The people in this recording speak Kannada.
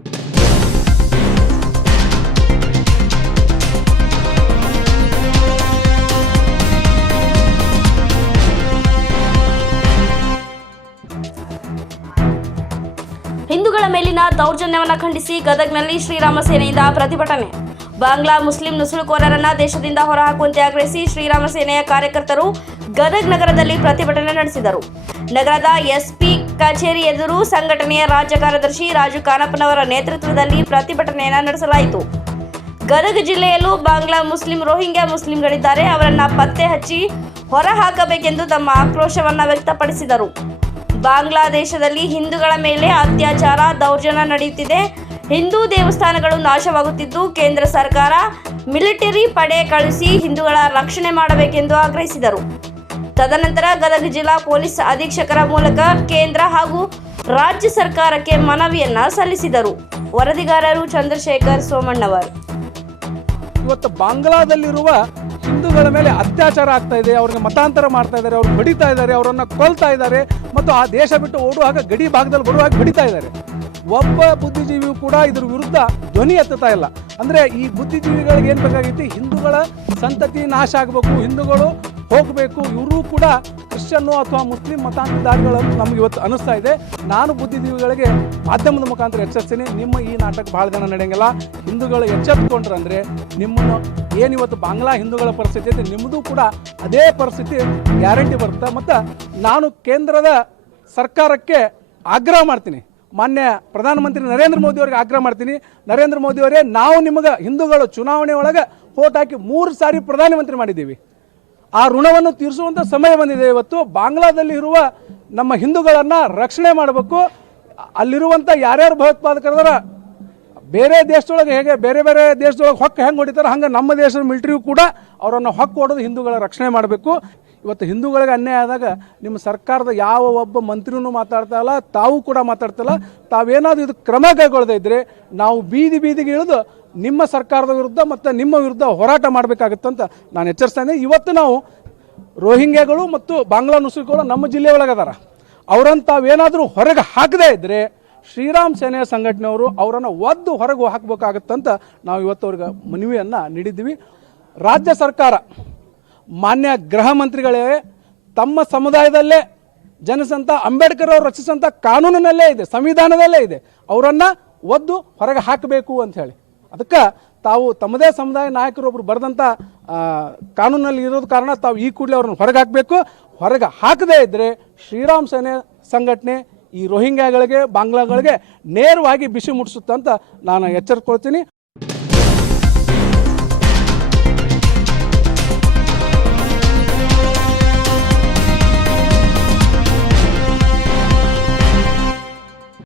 ಹಿಂದೂಗಳ ಮೇಲಿನ ದೌರ್ಜನ್ಯವನ್ನು ಖಂಡಿಸಿ ಗದಗ್ನಲ್ಲಿ ಶ್ರೀರಾಮ ಸೇನೆಯಿಂದ ಪ್ರತಿಭಟನೆ. ಬಾಂಗ್ಲಾ ಮುಸ್ಲಿಂ ನುಸುಳುಕೋರರನ್ನ ದೇಶದಿಂದ ಹೊರಹಾಕುವಂತೆ ಆಗ್ರಹಿಸಿ ಶ್ರೀರಾಮ ಸೇನೆಯ ಕಾರ್ಯಕರ್ತರು ಗದಗ್ ನಗರದಲ್ಲಿ ಪ್ರತಿಭಟನೆ ನಡೆಸಿದರು. ನಗರದ ಎಸ್ಪಿ ಕಚೇರಿ ಎದುರು ಸಂಘಟನೆಯ ರಾಜ್ಯ ಕಾರ್ಯದರ್ಶಿ ರಾಜು ಕಾನಪ್ಪನವರ ನೇತೃತ್ವದಲ್ಲಿ ಪ್ರತಿಭಟನೆಯನ್ನು ನಡೆಸಲಾಯಿತು. ಗದಗ ಜಿಲ್ಲೆಯಲ್ಲೂ ಬಾಂಗ್ಲಾ ಮುಸ್ಲಿಂ ರೋಹಿಂಗ್ಯಾ ಮುಸ್ಲಿಂಗಳಿದ್ದಾರೆ. ಅವರನ್ನ ಪತ್ತೆ ಹಚ್ಚಿ ಹೊರಹಾಕಬೇಕೆಂದು ತಮ್ಮ ಆಕ್ರೋಶವನ್ನು ವ್ಯಕ್ತಪಡಿಸಿದರು. ಬಾಂಗ್ಲಾದೇಶದಲ್ಲಿ ಹಿಂದೂಗಳ ಮೇಲೆ ಅತ್ಯಾಚಾರ, ದೌರ್ಜನ್ಯ ನಡೆಯುತ್ತಿದೆ. ಹಿಂದೂ ದೇವಸ್ಥಾನಗಳು ನಾಶವಾಗುತ್ತಿದ್ದು, ಕೇಂದ್ರ ಸರ್ಕಾರ ಮಿಲಿಟರಿ ಪಡೆ ಕಳುಹಿಸಿ ಹಿಂದೂಗಳ ರಕ್ಷಣೆ ಮಾಡಬೇಕೆಂದು ಆಗ್ರಹಿಸಿದರು. ತದನಂತರ ಗದಗ ಜಿಲ್ಲಾ ಪೊಲೀಸ್ ಅಧೀಕ್ಷಕರ ಮೂಲಕ ಕೇಂದ್ರ ಹಾಗೂ ರಾಜ್ಯ ಸರ್ಕಾರಕ್ಕೆ ಮನವಿಯನ್ನ ಸಲ್ಲಿಸಿದರು. ವರದಿಗಾರರು ಚಂದ್ರಶೇಖರ್ ಸೋಮಣ್ಣವರು. ಇವತ್ತು ಬಾಂಗ್ಲಾದಲ್ಲಿರುವ ಹಿಂದೂಗಳ ಮೇಲೆ ಅತ್ಯಾಚಾರ ಆಗ್ತಾ ಇದೆ ಅವ್ರಿಗೆ ಮತಾಂತರ ಮಾಡ್ತಾ ಇದ್ದಾರೆ, ಅವ್ರು ಬಡಿತಾ ಇದ್ದಾರೆ, ಅವರನ್ನು ಕೊಲ್ತಾ ಇದ್ದಾರೆ, ಮತ್ತು ಆ ದೇಶ ಬಿಟ್ಟು ಓಡುವಾಗ ಗಡಿ ಭಾಗದಲ್ಲಿ ಬರುವಾಗ ಬಡಿತಾ ಇದ್ದಾರೆ. ಒಬ್ಬ ಬುದ್ಧಿಜೀವಿಯು ಕೂಡ ಇದರ ವಿರುದ್ಧ ಧ್ವನಿ ಎತ್ತತಾ ಇಲ್ಲ. ಅಂದ್ರೆ ಈ ಬುದ್ಧಿಜೀವಿಗಳಿಗೆ ಏನ್ ಬೇಕಾಗಿತ್ತು ಹಿಂದೂಗಳ ಸಂತತಿ ನಾಶ ಆಗಬೇಕು, ಹಿಂದೂಗಳು ಹೋಗಬೇಕು, ಇವರು ಕೂಡ ಕ್ರಿಶ್ಚಿಯನ್ನು ಅಥವಾ ಮುಸ್ಲಿಂ ಮತಾಂತರದಾರಿಗಳು ನಮ್ಗೆ ಇವತ್ತು ಅನಿಸ್ತಾ ಇದೆ. ನಾನು ಬುದ್ಧಿಜೀವಿಗಳಿಗೆ ಮಾಧ್ಯಮದ ಮುಖಾಂತರ ಎಚ್ಚರಿಸ್ತೀನಿ. ನಿಮ್ಮ ಈ ನಾಟಕ ಭಾಳ ಜನ ನಡೆಯಂಗಿಲ್ಲ. ಹಿಂದೂಗಳು ಎಚ್ಚೆತ್ತುಕೊಂಡ್ರಂದ್ರೆ ನಿಮ್ಮನ್ನು ಏನಿವತ್ತು ಬಾಂಗ್ಲಾ ಹಿಂದೂಗಳ ಪರಿಸ್ಥಿತಿ ಐತೆ ನಿಮ್ಮದು ಕೂಡ ಅದೇ ಪರಿಸ್ಥಿತಿ ಗ್ಯಾರಂಟಿ ಬರುತ್ತೆ. ಮತ್ತು ನಾನು ಕೇಂದ್ರದ ಸರ್ಕಾರಕ್ಕೆ ಆಗ್ರಹ ಮಾಡ್ತೀನಿ. ಮಾನ್ಯ ಪ್ರಧಾನಮಂತ್ರಿ ನರೇಂದ್ರ ಮೋದಿ ಅವರಿಗೆ ಆಗ್ರಹ ಮಾಡ್ತೀನಿ. ನರೇಂದ್ರ ಮೋದಿ ಅವರೇ ನಾವು ನಿಮಗೆ ಹಿಂದೂಗಳು ಚುನಾವಣೆ ಒಳಗೆ ಓಟ್ ಹಾಕಿ ಮೂರು ಸಾರಿ ಪ್ರಧಾನಮಂತ್ರಿ ಮಾಡಿದ್ದೀವಿ. ಆ ಋಣವನ್ನು ತೀರಿಸುವಂಥ ಸಮಯ ಬಂದಿದೆ ಇವತ್ತು. ಬಾಂಗ್ಲಾದಲ್ಲಿ ಇರುವ ನಮ್ಮ ಹಿಂದೂಗಳನ್ನು ರಕ್ಷಣೆ ಮಾಡಬೇಕು. ಅಲ್ಲಿರುವಂಥ ಯಾರ್ಯಾರು ಭಯೋತ್ಪಾದಕರದಾರ, ಬೇರೆ ದೇಶದೊಳಗೆ ಹೇಗೆ, ಬೇರೆ ಬೇರೆ ದೇಶದೊಳಗೆ ಹೊಕ್ಕ ಹೆಂಗೆ ಹೊಡಿತಾರೆ ಹಂಗೆ ನಮ್ಮ ದೇಶದ ಮಿಲ್ಟ್ರಿಯು ಕೂಡ ಅವರನ್ನು ಹೊಕ್ಕ ಹೊಡೆದು ಹಿಂದೂಗಳ ರಕ್ಷಣೆ ಮಾಡಬೇಕು. ಇವತ್ತು ಹಿಂದೂಗಳಿಗೆ ಅನ್ಯಾಯ ಆದಾಗ ನಿಮ್ಮ ಸರ್ಕಾರದ ಯಾವ ಒಬ್ಬ ಮಂತ್ರಿನೂ ಮಾತಾಡ್ತಾ ಇಲ್ಲ, ತಾವು ಕೂಡ ಮಾತಾಡ್ತಿಲ್ಲ ತಾವೇನಾದರೂ ಇದು ಕ್ರಮ ಕೈಗೊಳ್ಳದೇ ಇದ್ರೆ ನಾವು ಬೀದಿ ಬೀದಿಗೆ ಇಳಿದು ನಿಮ್ಮ ಸರ್ಕಾರದ ವಿರುದ್ಧ ಮತ್ತು ನಿಮ್ಮ ವಿರುದ್ಧ ಹೋರಾಟ ಮಾಡಬೇಕಾಗುತ್ತಂತ ನಾನು ಎಚ್ಚರಿಸ್ತಾ ಇದ್ದೀನಿ. ಇವತ್ತು ನಾವು ರೋಹಿಂಗ್ಯಾಗಳು ಮತ್ತು ಬಾಂಗ್ಲಾ ನುಸುಳುಗಳು ನಮ್ಮ ಜಿಲ್ಲೆ ಒಳಗದಾರ. ಅವರನ್ನು ತಾವೇನಾದರೂ ಹೊರಗೆ ಹಾಕದೇ ಇದ್ದರೆ ಶ್ರೀರಾಮ್ ಸೇನೆಯ ಸಂಘಟನೆಯವರು ಅವರನ್ನು ಒದ್ದು ಹೊರಗೆ ಹಾಕಬೇಕಾಗತ್ತಂತ ನಾವು ಇವತ್ತು ಅವ್ರಿಗೆ ಮನವಿಯನ್ನು ನೀಡಿದ್ದೀವಿ. ರಾಜ್ಯ ಸರ್ಕಾರ ಮಾನ್ಯ ಗೃಹ ಮಂತ್ರಿಗಳೇ, ತಮ್ಮ ಸಮುದಾಯದಲ್ಲೇ ಜನಸಂತ, ಅಂಬೇಡ್ಕರ್ ಅವರು ರಚಿಸಿದಂತ ಕಾನೂನಿನಲ್ಲೇ ಇದೆ, ಸಂವಿಧಾನದಲ್ಲೇ ಇದೆ. ಅವರನ್ನು ಒದ್ದು ಹೊರಗೆ ಹಾಕಬೇಕು ಅಂತ ಹೇಳಿ. ಅದಕ್ಕೆ ತಾವು ತಮ್ಮದೇ ಸಮುದಾಯ ನಾಯಕರು ಒಬ್ರು ಬರೆದಂಥ ಕಾನೂನಲ್ಲಿ ಇರೋದ ಕಾರಣ ತಾವು ಈ ಕೂಡಲೇ ಅವ್ರನ್ನ ಹೊರಗೆ ಹಾಕಬೇಕು. ಹೊರಗೆ ಹಾಕದೇ ಇದ್ದರೆ ಶ್ರೀರಾಮ್ ಸೇನೆ ಸಂಘಟನೆ ಈ ರೋಹಿಂಗ್ಯಾಗಳಿಗೆ, ಬಾಂಗ್ಲಾಗಳಿಗೆ ನೇರವಾಗಿ ಬಿಸಿ ಮುಟ್ಟಿಸುತ್ತಂತ ನಾನು ಎಚ್ಚರಿಕೊಳ್ತೀನಿ.